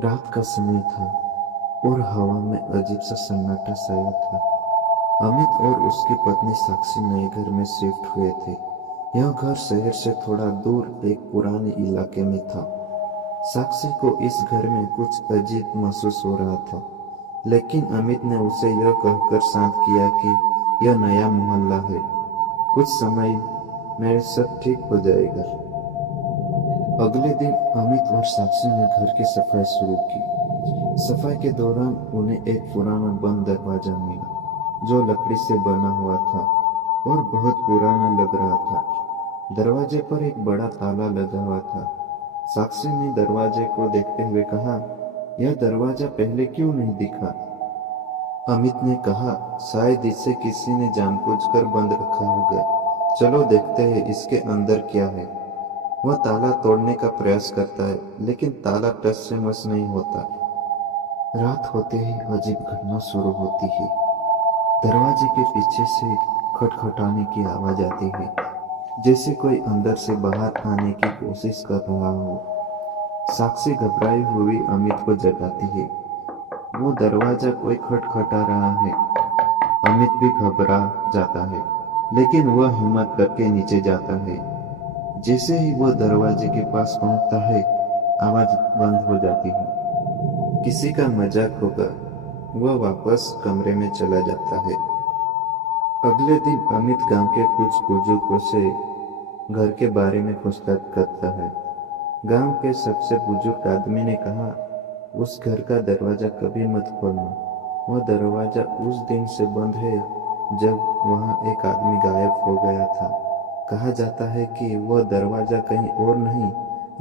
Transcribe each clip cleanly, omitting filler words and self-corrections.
रात का समय था और हवा में अजीब सा सन्नाटा छाया था। अमित और उसकी पत्नी साक्षी नए घर में शिफ्ट हुए थे। यह घर शहर से थोड़ा दूर एक पुराने इलाके में था। साक्षी को इस घर में कुछ अजीब महसूस हो रहा था, लेकिन अमित ने उसे यह कहकर शांत किया कि यह नया मोहल्ला है, कुछ समय में सब ठीक हो जाएगा। अगले दिन अमित और साक्षी ने घर की सफाई शुरू की। सफाई के दौरान उन्हें एक पुराना बंद दरवाजा मिला, जो लकड़ी से बना हुआ था और बहुत पुराना लग रहा था। दरवाजे पर एक बड़ा ताला लगा हुआ था। साक्षी ने दरवाजे को देखते हुए कहा, यह दरवाजा पहले क्यों नहीं दिखा? अमित ने कहा, शायद इसे किसी ने जानबूझकर बंद रखा होगा। चलो देखते हैं इसके अंदर क्या है। वह ताला तोड़ने का प्रयास करता है, लेकिन ताला टस से मस नहीं होता। रात होते ही अजीब घटना शुरू होती है। दरवाजे के पीछे से खटखटाने की आवाज आती है, जैसे कोई अंदर से बाहर आने की कोशिश कर रहा हो। साक्षी घबराई हुई अमित को जगाती है। वो दरवाजा कोई खटखटा रहा है। अमित भी घबरा जाता है, लेकिन वह हिम्मत करके नीचे जाता है। जैसे ही वह दरवाजे के पास पहुंचता है, आवाज बंद हो जाती है। किसी का मजाक होगा। वह वापस कमरे में चला जाता है। अगले दिन अमित गांव के कुछ बुजुर्गों से घर के बारे में पूछताछ करता है। गांव के सबसे बुजुर्ग आदमी ने कहा, उस घर का दरवाजा कभी मत खोलना। वह दरवाजा उस दिन से बंद है जब वहां एक आदमी गायब हो गया था। कहा जाता है कि वह दरवाजा कहीं और नहीं,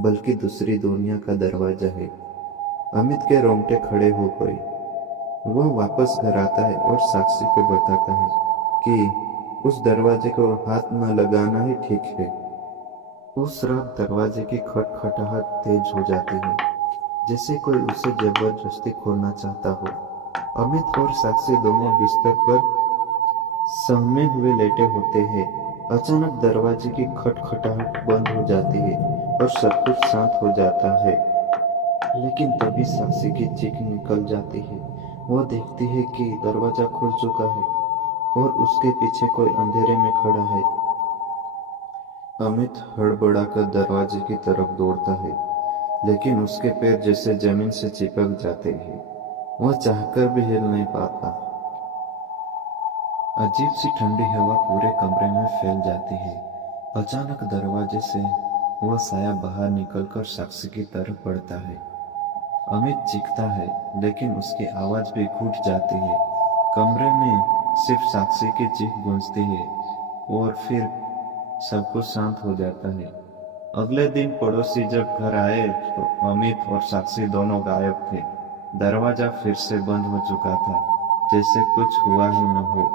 बल्कि दूसरी दुनिया का दरवाजा है। अमित के रोंगटे खड़े हो गए। वह वापस घर आता है और साक्षी को बताता है कि उस दरवाजे को हाथ न लगाना ही ठीक है। उस रात दरवाजे की खटखटाहट तेज हो जाती है, जैसे कोई उसे जबरदस्ती खोलना चाहता हो। अमित और साक्षी दोनों बिस्तर पर सहमे हुए लेटे होते हैं। अचानक दरवाजे की खटखटाहट बंद हो जाती है और सब कुछ शांत हो जाता है। लेकिन तभी साक्षी की चीख निकल जाती है। वो देखती है कि दरवाजा खुल चुका है और उसके पीछे कोई अंधेरे में खड़ा है। अमित हड़बड़ाकर दरवाजे की तरफ दौड़ता है, लेकिन उसके पैर जैसे जमीन से चिपक जाते हैं। वह चाहकर भी हिल नहीं पाता। अजीब सी ठंडी हवा पूरे कमरे में फैल जाती है। अचानक दरवाजे से वह साया बाहर निकलकर साक्षी की तरफ बढ़ता है। अमित चीखता है, लेकिन उसकी आवाज भी घुट जाती है। कमरे में सिर्फ साक्षी की चीख गूंजती है और फिर सब कुछ शांत हो जाता है। अगले दिन पड़ोसी जब घर आए तो अमित और साक्षी दोनों गायब थे। दरवाजा फिर से बंद हो चुका था, जैसे कुछ हुआ ही न हो।